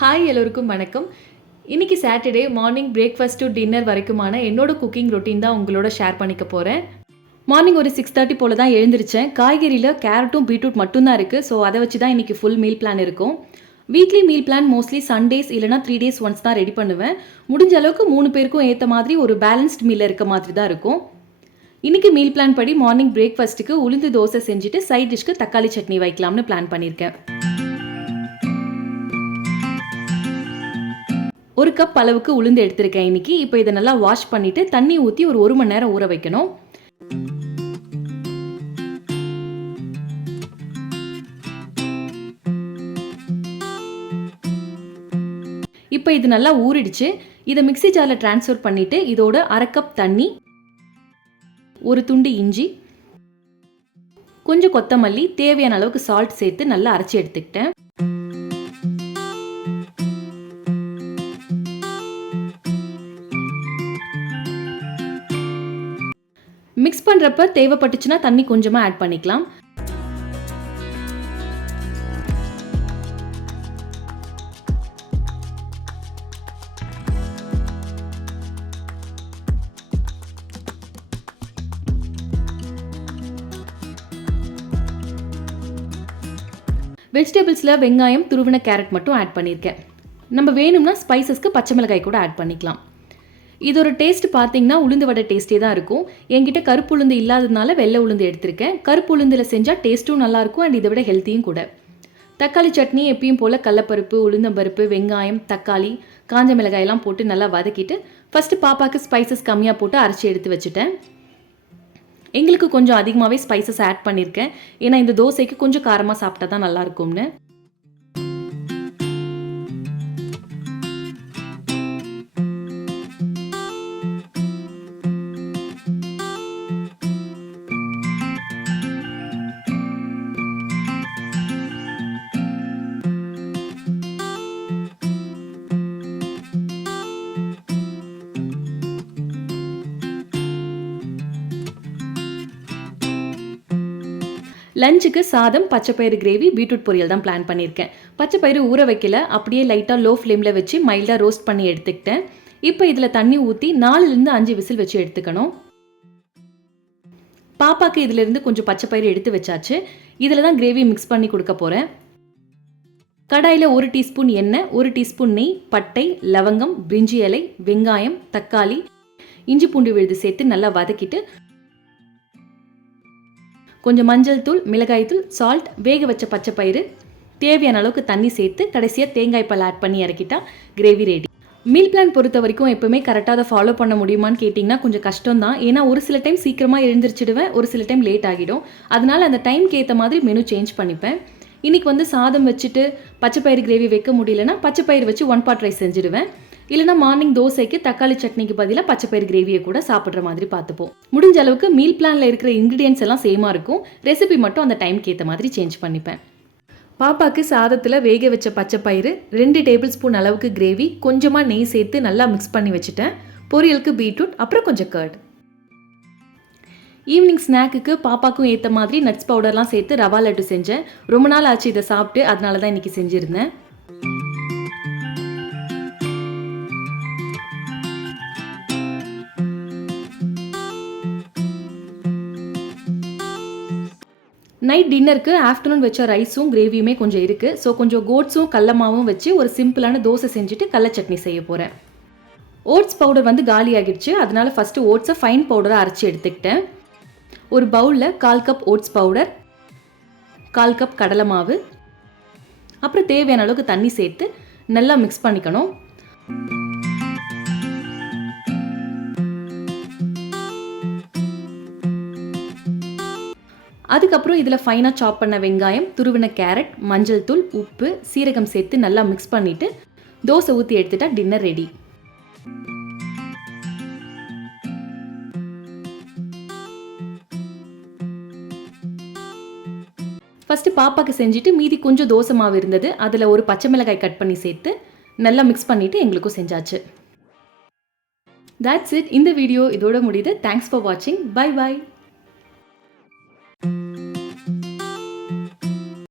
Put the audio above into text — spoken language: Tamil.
ஹாய் எல்லோருக்கும் வணக்கம். இன்றைக்கி Saturday morning breakfast to dinner வரைக்குமான என்னோட குக்கிங் ரொட்டீன் தான் உங்களோட ஷேர் பண்ணிக்க போகிறேன். மார்னிங் ஒரு 6:30 போல் தான் எழுந்திரிச்சேன். காய்கறியில் கேரட்டும் பீட்ரூட் மட்டும்தான் இருக்குது. ஸோ அதை வச்சு தான் இன்றைக்கி ஃபுல் மீல் பிளான் இருக்கும். Weekly meal plan mostly Sundays இல்லைனா 3 days ஒன்ஸ் தான் ரெடி பண்ணுவேன். முடிஞ்ச அளவுக்கு 3 பேருக்கும் ஏற்ற மாதிரி ஒரு பேலன்ஸ்ட் மீல் இருக்க மாதிரி தான் இருக்கும். இன்றைக்கி மீல் பிளான் படி மார்னிங் பிரேக்ஃபாஸ்ட்டுக்கு உளுந்து தோசை செஞ்சுட்டு சைட் டிஷ்க்கு தக்காளி சட்னி வைக்கலாம்னு பிளான் பண்ணியிருக்கேன். 1 கப் அளவுக்கு உளுந்து எடுத்திருக்கேன் இன்னைக்கு. இப்போ இதை நல்லா வாஷ் பண்ணிட்டு தண்ணி ஊற்றி ஒரு 1 மணி நேரம் ஊற வைக்கணும். இப்போ இது நல்லா ஊறிடுச்சு. இதை மிக்ஸி ஜாரில் ட்ரான்ஸ்ஃபர் பண்ணிட்டு இதோட 1/2 கப் தண்ணி, 1 துண்டு இஞ்சி, கொஞ்சம் கொத்தமல்லி, தேவையான அளவுக்கு சால்ட் சேர்த்து நல்லா அரைச்சி எடுத்துக்கிட்டேன். மிக்ஸ் பண்ணுறப்ப தேவைப்பட்டுச்சுன்னா தண்ணி கொஞ்சமாக ஆட் பண்ணிக்கலாம். வெஜிடபிள்ஸில் வெங்காயம், துருவின கேரட் மட்டும் ஆட் பண்ணியிருக்கேன். நம்ம வேணும்னா ஸ்பைசஸ்க்கு பச்சை மிளகாய் கூட ஆட் பண்ணிக்கலாம். இதோட டேஸ்ட் பார்த்தீங்கன்னா உளுந்து வடை டேஸ்ட்டே தான் இருக்கும். என்கிட்ட கருப்பு உளுந்து இல்லாததுனால வெள்ளை உளுந்து எடுத்திருக்கேன். கருப்பு உளுந்தில் செஞ்சால் டேஸ்ட்டும் நல்லாயிருக்கும் அண்ட் இதை விட ஹெல்த்தியும் கூட. தக்காளி சட்னி எப்பயும் போல் கடலப்பருப்பு, உளுந்தம்பருப்பு, வெங்காயம், தக்காளி, காஞ்ச மிளகாயெல்லாம் போட்டு நல்லா வதக்கிட்டு ஃபஸ்ட்டு பாப்பாவுக்கு ஸ்பைசஸ் கம்மியாக போட்டு அரைச்சி எடுத்து வச்சுட்டேன். எங்களுக்கு கொஞ்சம் அதிகமாகவே ஸ்பைசஸ் ஆட் பண்ணியிருக்கேன். ஏன்னா இந்த தோசைக்கு கொஞ்சம் காரமாக சாப்பிட்டா தான் நல்லாயிருக்கும்னு. லஞ்சுக்கு சாதம், பச்சைப்பயிறு கிரேவி, பீட்ரூட் பொரியல் தான் பிளான் பண்ணியிருக்கேன். பச்சைப்பயிறு ஊற வைக்கல, அப்படியே லைட்டாக லோ ஃப்ளேமில் வச்சு மைல்டாக ரோஸ்ட் பண்ணி எடுத்துக்கிட்டேன். இப்போ இதில் தண்ணி ஊற்றி 4லேருந்து 5 விசில் வச்சு எடுத்துக்கணும். பாப்பாக்கு இதிலிருந்து கொஞ்சம் பச்சைப்பயிறு எடுத்து வச்சாச்சு. இதில் தான் கிரேவி மிக்ஸ் பண்ணி கொடுக்க போகிறேன். கடாயில் 1 டீஸ்பூன் எண்ணெய், 1 டீஸ்பூன் நெய், பட்டை, லவங்கம், பிரிஞ்சி இலை, வெங்காயம், தக்காளி, இஞ்சி பூண்டு விழுது சேர்த்து நல்லா வதக்கிட்டு கொஞ்சம் மஞ்சள் தூள், மிளகாய் தூள், சால்ட், வேக வச்ச பச்சை பயிறு, தேவையான அளவுக்கு தண்ணி சேர்த்து கடைசியாக தேங்காய் பால் ஆட் பண்ணி இறக்கிட்டா கிரேவி ரெடி. மீல் பிளான் பொறுத்த வரைக்கும் எப்பவுமே கரெக்டாக அதை ஃபாலோ பண்ண முடியுமான்னு கேட்டிங்கன்னா கொஞ்சம் கஷ்டம் தான். ஏன்னா ஒரு சில டைம் சீக்கிரமாக எழுந்திரிச்சிடுவேன், ஒரு சில டைம் லேட் ஆகிடும். அதனால் அந்த டைம்க்கு ஏற்ற மாதிரி மெனு சேஞ்ச் பண்ணிப்பேன். இன்றைக்கி சாதம் வச்சுட்டு பச்சைப்பயிறு கிரேவி வைக்க முடியலன்னா பச்சைப்பயிறு வச்சு 1 pot ரைஸ் செஞ்சுடுவேன். இல்லைனா மார்னிங் தோசைக்கு தக்காளி சட்னிக்கு பதிலாக பச்சைப்பயிறு கிரேவியை கூட சாப்பிட்ற மாதிரி பார்த்துப்போம். முடிஞ்ச அளவுக்கு மீல் பிளானில் இருக்கிற இன்க்ரீடியன்ஸ் எல்லாம் சேமாக இருக்கும். ரெசிபி மட்டும் அந்த டைம்க்கு ஏற்ற மாதிரி சேஞ்ச் பண்ணிப்பேன். பாப்பாவுக்கு சாதத்தில் வேக வச்ச பச்சைப்பயிறு, 2 டேபிள் ஸ்பூன் அளவுக்கு கிரேவி, கொஞ்சமாக நெய் சேர்த்து நல்லா மிக்ஸ் பண்ணி வச்சுட்டேன். பொரியலுக்கு பீட்ரூட், அப்புறம் கொஞ்சம் கர்ட். ஈவினிங் ஸ்நாக்குக்கு பாப்பாக்கும் ஏற்ற மாதிரி நட்ஸ் பவுடர்லாம் சேர்த்து ரவா லட்டு செஞ்சேன். ரொம்ப நாள் ஆச்சு இதை சாப்பிட்டு, அதனால தான் இன்றைக்கி செஞ்சுருந்தேன். நைட் டின்னருக்கு ஆஃப்டர்நூன் வச்ச ரைஸும் கிரேவியுமே கொஞ்சம் இருக்குது. ஸோ கொஞ்சம் கோட்ஸும் கடலமாவும் வச்சு ஒரு சிம்பிளான தோசை செஞ்சுட்டு கடல சட்னி செய்ய போகிறேன். ஓட்ஸ் பவுடர் காலி ஆகிடுச்சு. அதனால ஃபஸ்ட்டு ஓட்ஸை ஃபைன் பவுடராக அரைச்சி எடுத்துக்கிட்டேன். ஒரு பவுலில் 1/4 கப் ஓட்ஸ் பவுடர், 1/4 கப் கடலை மாவு, அப்புறம் தேவையான அளவுக்கு தண்ணி சேர்த்து நல்லா மிக்ஸ் பண்ணிக்கணும். அதுக்கப்புறம் இதில் ஃபைனாக சாப் பண்ண வெங்காயம், துருவின கேரட், மஞ்சள் தூள், உப்பு, சீரகம் சேர்த்து நல்லா மிக்ஸ் பண்ணிவிட்டு தோசை ஊற்றி எடுத்துட்டா டின்னர் ரெடி. ஃபஸ்ட்டு பாப்பாக்கு செஞ்சுட்டு மீதி கொஞ்சம் தோசை மாவு இருந்தது. அதில் ஒரு பச்சை மிளகாய் கட் பண்ணி சேர்த்து நல்லா மிக்ஸ் பண்ணிவிட்டு எங்களுக்கும் செஞ்சாச்சு. That's it. இந்த வீடியோ இதோட முடியுது. தேங்க்ஸ் ஃபார் வாட்சிங். Bye bye.